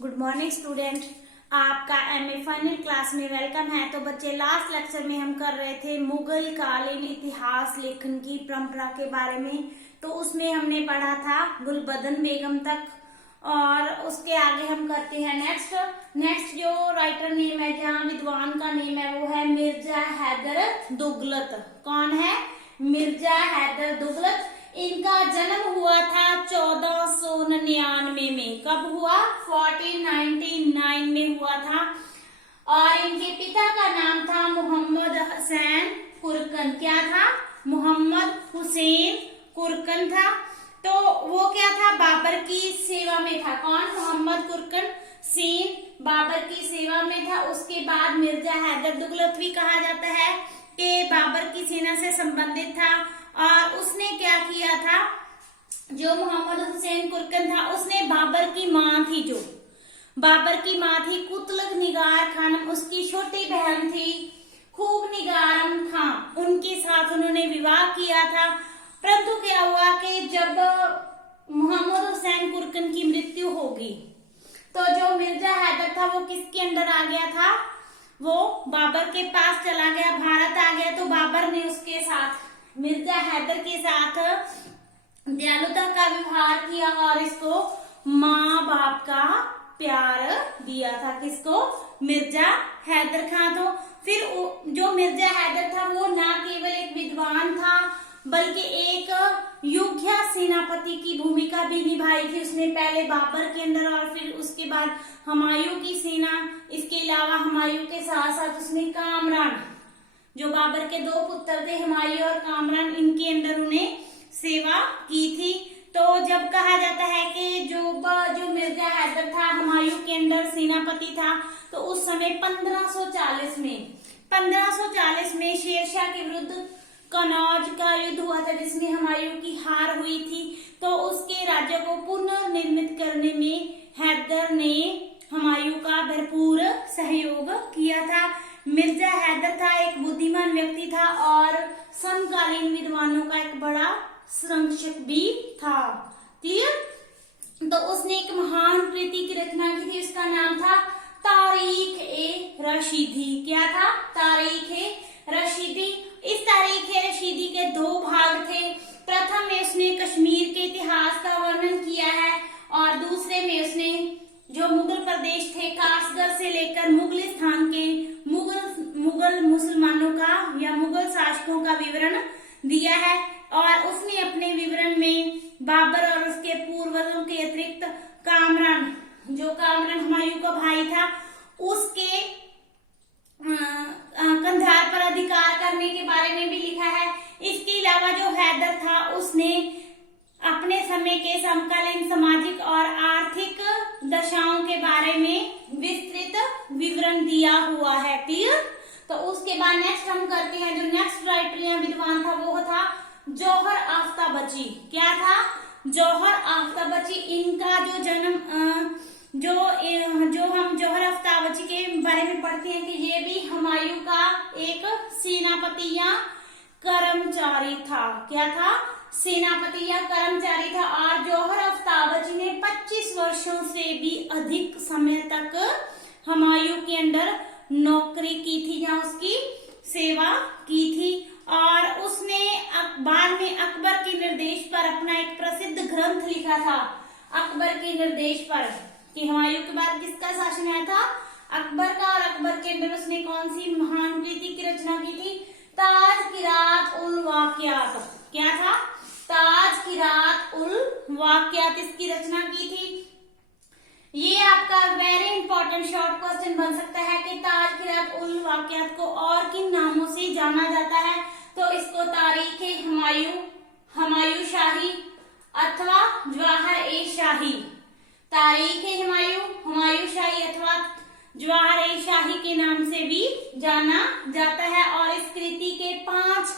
Good morning student, आपका MA final class में welcome है। तो बच्चे, लास्ट लेक्चर में हम कर रहे थे मुगल कालीन इतिहास लेखन की परंपरा के बारे में। तो उसमें हमने पढ़ा था गुलबदन बेगम तक, और उसके आगे हम करते हैं नेक्स्ट जो राइटर नेम है, जहाँ विद्वान का नेम है, वो है मिर्जा हैदर दुगलत। कौन है? मिर्जा हैदर दुगलत। इनका जन्म हुआ था 1499 में। कब हुआ? 1499 में हुआ था। और इनके पिता का नाम था मोहम्मद हुसैन कुरकन। क्या था? मोहम्मद हुसैन कुरकन था। तो वो क्या था? बाबर की सेवा में था। कौन? मोहम्मद कुरकन सेन बाबर की सेवा में था। उसके बाद मिर्जा हैदर दुगलत भी कहा जाता है कि बाबर की सेना से संबंधित था। और उसने क्या किया था? जो मोहम्मद हुसैन कुरकन था, उसने बाबर की माँ थी, जो बाबर की माँ थी कुतलग निगार खानम, उसकी छोटी बहन थी खूब निगारम खां, उनके साथ उन्होंने विवाह किया था। परंतु क्या हुआ कि जब मोहम्मद हुसैन कुरकन की मृत्यु होगी, तो जो मिर्जा हैदर था वो किसके अंडर आ गया था? वो बाबर के पास चला गया, भारत आ गया। तो बाबर ने उसके साथ, मिर्जा हैदर के साथ दयालुता का व्यवहार किया और इसको माँ बाप का प्यार दिया था। किसको? मिर्जा हैदर खान। तो फिर जो मिर्जा हैदर था वो ना केवल एक विद्वान था, बल्कि एक योग्य सेनापति की भूमिका भी निभाई थी उसने, पहले बाबर के अंदर और फिर उसके बाद हुमायूं की सेना। इसके अलावा हुमायूं के साथ साथ उसने कामरान, जो बाबर के दो पुत्र थे हुमायूं और कामरान, इनके अंदर उन्हें सेवा की थी। तो जब कहा जाता है कि जो मिर्जा हैदर था हुमायूं के अंदर सेनापति था, तो उस समय 1540 में शेरशाह के विरुद्ध कनौज का युद्ध हुआ था, जिसमें हुमायूं की हार हुई थी। तो उसके राज्य को पुनर्निर्मित करने में हैदर ने हुमायूं का भरपूर सहयोग किया था। मिर्जा हैदर था एक बुद्धिमान व्यक्ति था और समकालीन विद्वानों का एक बड़ा संरक्षक भी था। क्लियर? तो उसने एक महान कृति की रचना की थी, उसका नाम था तारीख ए रशीदी। क्या था? तारीख ए रशीदी। इस तारीख ए रशीदी के दो भाग थे। प्रथम में उसने कश्मीर के इतिहास का वर्णन किया है, और दूसरे में उसने जो मुगल प्रदेश थे, कासगढ़ से लेकर मुगलिस्तान के मुगल मुसलमानों का या मुगल शासकों का विवरण दिया है। और उसने अपने विवरण में बाबर और उसके पूर्वजों के अतिरिक्त कामरान, जो कामरान हुमायूं का भाई था, उसके कंधार पर अधिकार करने के बारे में भी लिखा है। इसके अलावा जो हैदर था, उसने अपने समय के समकालीन सामाजिक और आर्थिक दशाओं के बारे में विस्तृत विवरण दिया हुआ है। क्लियर? तो उसके बाद नेक्स्ट हम करते हैं, जो नेक्स्ट राइटर या विद्वान था वो था जौहर आफ्ताबची। क्या था? जौहर आफ्ताबची। इनका जो जन्म जो हम जौहर आफ्ताबची के बारे में पढ़ते हैं कि ये भी हुमायूं का एक सेनापति या कर्मचारी था। क्या था? सेनापति या कर्मचारी था। और जौहर आफ्ताबची ने 25 वर्षों से भी अधिक समय तक हुमायूं के अंदर नौकरी की थी, जहाँ उसकी सेवा की थी। और उसने बाद में अकबर के निर्देश पर अपना एक प्रसिद्ध ग्रंथ लिखा था। अकबर के निर्देश पर, कि हुमायूं के बाद किसका शासन आया था? अकबर का। और अकबर के अंदर उसने कौन सी महान कृति की रचना की थी? ताज़किरात उल वाक़ियात। क्या था? ताज़किरात उल वाक़ियात, इसकी रचना की थी। ये आपका वेरी इंपॉर्टेंट शॉर्ट क्वेश्चन बन सकता है कि ताज़किरात उल वाक़ियात को और किन नामों से जाना जाता है? तो इसको तारीख ए हुमायूं, हुमायूं शाही अथवा जवाहर ए शाही, तारीख ए हुमायूं, हुमायूं शाही अथवा जवाहर ए शाही के नाम से भी जाना जाता है। और इस कृति के 5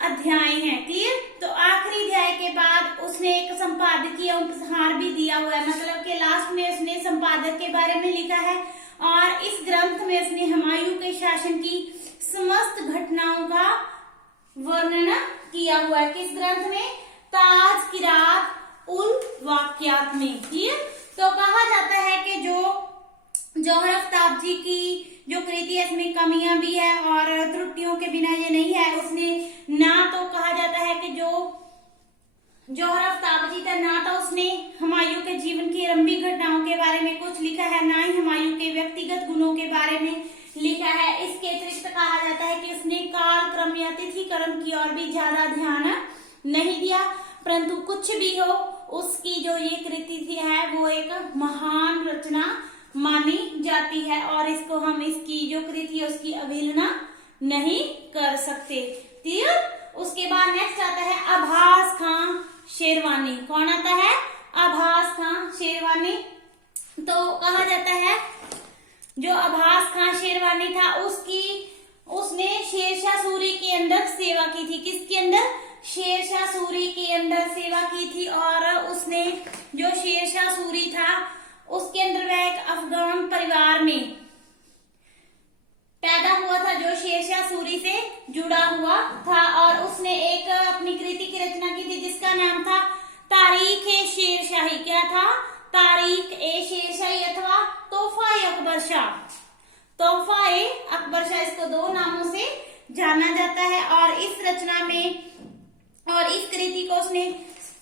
अध्याय हैं। क्लियर? तो आखिरी अध्याय के बाद उसने एक संपादकीय उपहार भी दिया हुआ है, मतलब के लास्ट में उसने संपादक के बारे में लिखा है। और इस ग्रंथ में उसने हुमायूं के शासन की समस्त घटनाओं का वर्णन किया हुआ है। किस ग्रंथ में? ताज़किरात उल वाक़ियात में। क्लियर? तो कहा जाता है कि जो जी की जो कृति है इसमें कमियां भी है और त्रुटियों के बिना ये नहीं है। उसने ना तो कहा जाता है कि जो जोहर आफ्ताब जी था, ना तो उसने हुमायूं के जीवन की आरंभिक घटनाओं के बारे में कुछ लिखा है, ना ही हुमायूं के व्यक्तिगत गुणों के बारे में लिखा है। इसके अतिरिक्त कहा जाता है कि उसने काल क्रम या तिथि क्रम की ओर भी ज्यादा ध्यान नहीं दिया। परंतु कुछ भी हो, उसकी जो ये कृति थी है वो एक महान रचना मानी जाती है और इसको हम इसकी जो कृति है उसकी अवहेलना नहीं कर सकते। क्लियर। उसके बाद नेक्स्ट आता है आभास खां शेरवानी। कौन आता है? आभास खां शेरवानी। तो कहा जाता है जो आभास खां शेरवानी था उसने शेरशाह सूरी के अंदर सेवा की थी। किसके अंदर? शेरशाह सूरी के अंदर सेवा की थी। और उसने जो शेरशाह सूरी था उसके अंदर वह एक अफगान परिवार में पैदा हुआ था जो शेरशाह सूरी से जुड़ा हुआ था और उसने एक अपनी कृति की रचना की थी जिसका नाम था तारीख-ए-शेरशाही। क्या था? तारीख-ए-शेरशाही अथवा तोहफा-ए-अकबर शाह। तोहफा-ए-अकबर शाह, इसको दो नामों से जाना जाता है। और इस रचना में और इस कृति को उसने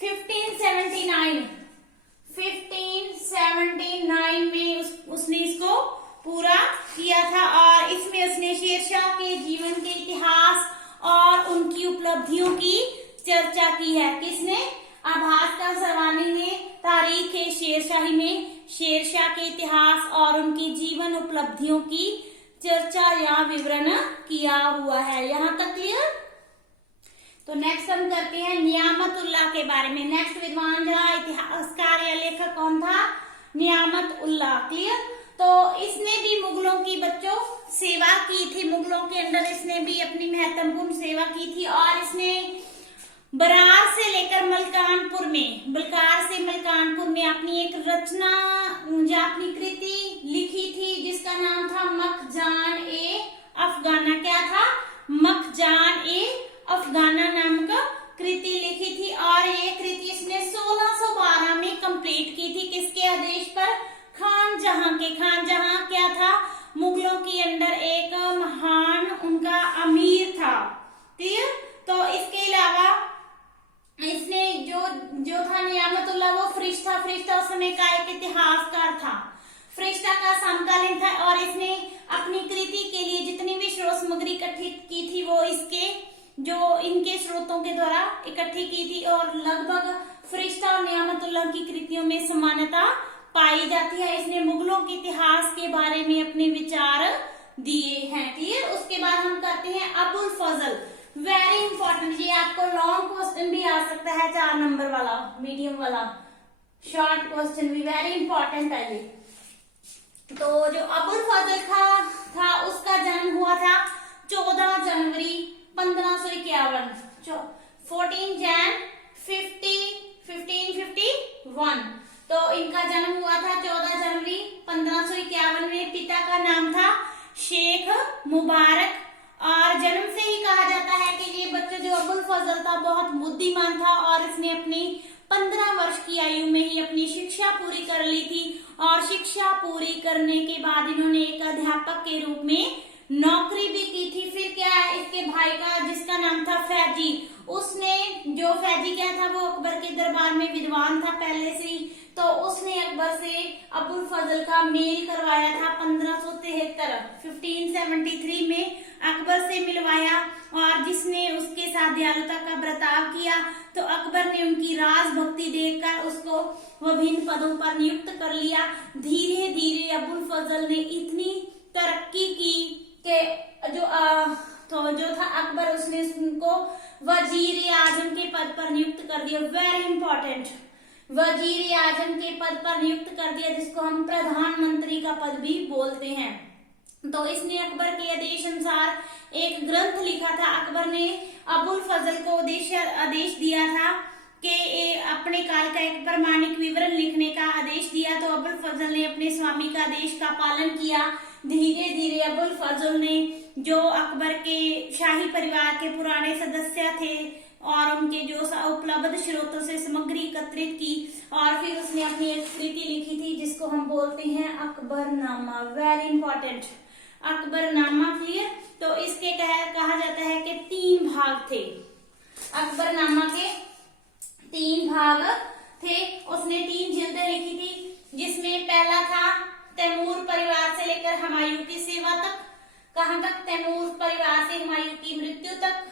1579 में उसने इसको पूरा किया था और इसमें उसने शेरशाह के जीवन के इतिहास और उनकी उपलब्धियों की चर्चा की है। किसने? आभास खां शेरवानी ने तारीख-ए-शेरशाही में शेरशाह के इतिहास और उनकी जीवन उपलब्धियों की चर्चा या विवरण किया हुआ है। यहाँ तक क्लियर। तो नेक्स्ट हम करते हैं नियामत उल्लाह के बारे में। नेक्स्ट विद्वान जहाँ इतिहासकार या लेखक कौन था? नियामत उल्लाह। क्लियर। तो इसने भी मुगलों की बच्चों सेवा की थी। मुगलों के अंदर इसने भी अपनी महत्वपूर्ण सेवा की थी और इसने बरार से लेकर बलकार से मलकानपुर में अपनी एक रचना या अपनी कृति लिखी थी जिसका नाम था मखजान-ए-अफगाना। क्या था? मखजान-ए-अफगाना नामक कृति लिखी थी और ये कृति इसने 1612 में कंप्लीट की थी। किसके आदेश पर? खान जहां के। खान जहां क्या था? मुगलों के अंदर एक महान उनका अमीर था। ठीक। तो इसके अलावा इसने जो था नियामतुल्लाह वो फरिश्ता उस समय का एक इतिहासकार था। फरिश्ता का समकालीन था और इसने अपनी कृति के लिए जितनी भी स्रोत सामग्री इकट्ठी की थी वो इनके स्रोतों के द्वारा इकट्ठी की थी और लगभग फरिश्ता और नियामतुल्लाह की कृतियों में समानता पाई जाती है। इसने मुगलों के इतिहास के बारे में अपने विचार दिए हैं। ठीक है। उसके बाद हम करते हैं अबुल फजल। वेरी इंपॉर्टेंट, ये आपको लॉन्ग क्वेश्चन भी आ सकता है, 4 नंबर वाला, मीडियम वाला, शॉर्ट क्वेश्चन भी वेरी इंपॉर्टेंट है ये। तो जो अबुल फजल था उसका जन्म हुआ था 14 जनवरी 1551, 14 जैन 1551। तो इनका जन्म हुआ था 14 जनवरी 1551 में। पिता का नाम था शेख मुबारक और जन्म से ही कहा जाता है कि ये बच्चा जो अबुल फजल था बहुत बुद्धिमान था और इसने अपनी 15 वर्ष की आयु में ही अपनी शिक्षा पूरी कर ली थी और शिक्षा पूरी करने के बाद इन्होंने एक अध्यापक के रूप में नौकरी भी की थी। फिर क्या है, इसके भाई का जिसका नाम था फैजी, उसने जो फैजी क्या था वो अकबर के दरबार में विद्वान था पहले से ही, तो उसने अकबर से अबुल फजल का मेल करवाया था 1573 में अकबर से मिलवाया और जिसने उसके साथ दयालुता का बर्ताव किया तो अकबर ने उनकी राजभक्ति देखकर उसको विभिन्न पदों पर नियुक्त कर लिया। धीरे धीरे अबुल फजल ने इतनी तरक्की की कि जो था अकबर उसने उनको वजीर आजम के पद पर नियुक्त कर दिया। वेरी इंपॉर्टेंट, वजीर आजम के पद पर नियुक्त कर दिया जिसको हम प्रधानमंत्री का पद भी बोलते हैं। तो इसने अकबर के आदेश अनुसार एक ग्रंथ लिखा था। अकबर ने अबुल फजल को आदेश दिया था कि अपने काल का एक प्रमाणिक विवरण लिखने का आदेश दिया। तो अबुल फजल ने अपने स्वामी का आदेश का पालन किया। धीरे धीरे अबुल फजल ने जो अकबर के शाही परिवार के पुराने सदस्य थे और उनके जो उपलब्ध स्रोतों से सामग्री एकत्रित की और फिर उसने अपनी एक कृति लिखी थी जिसको हम बोलते हैं Akbarnama. Very important, Akbarnama. Clear. तो इसके कहा जाता है कि 3 भाग थे। अकबरनामा के 3 भाग थे। उसने 3 जिल्दें लिखी थी, जिसमें पहला था तैमूर परिवार से लेकर हुमायूं की सेवा तक। कहां तक? तैमूर परिवार से हुमायूं की मृत्यु तक।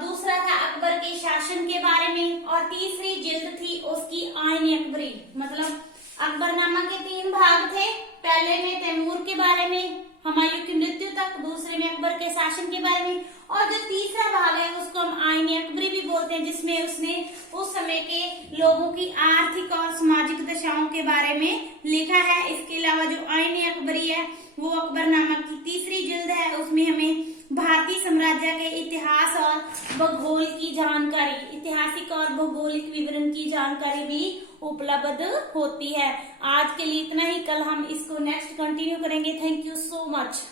दूसरा था अकबर के शासन के बारे में और तीसरी जिल्द थी उसकी आईन अकबरी। मतलब अकबरनामा के 3 भाग थे। पहले में तैमूर के बारे में, हुमायूं की मृत्यु तक, दूसरे में अकबर के शासन के बारे में, और जो तीसरा भाग है उसको हम आईन अकबरी भी बोलते हैं, जिसमें उसने उस समय के लोगों की आर्थिक और सामाजिक दशाओं के बारे में लिखा है। इसके अलावा जो आईन अकबरी है वो अकबरनामा की तीसरी जिल्द है। उसमें हमें भारतीय साम्राज्य के इतिहास और भूगोल की जानकारी, ऐतिहासिक और भौगोलिक विवरण की जानकारी भी उपलब्ध होती है। आज के लिए इतना ही। कल हम इसको नेक्स्ट कंटिन्यू करेंगे। Thank you so much.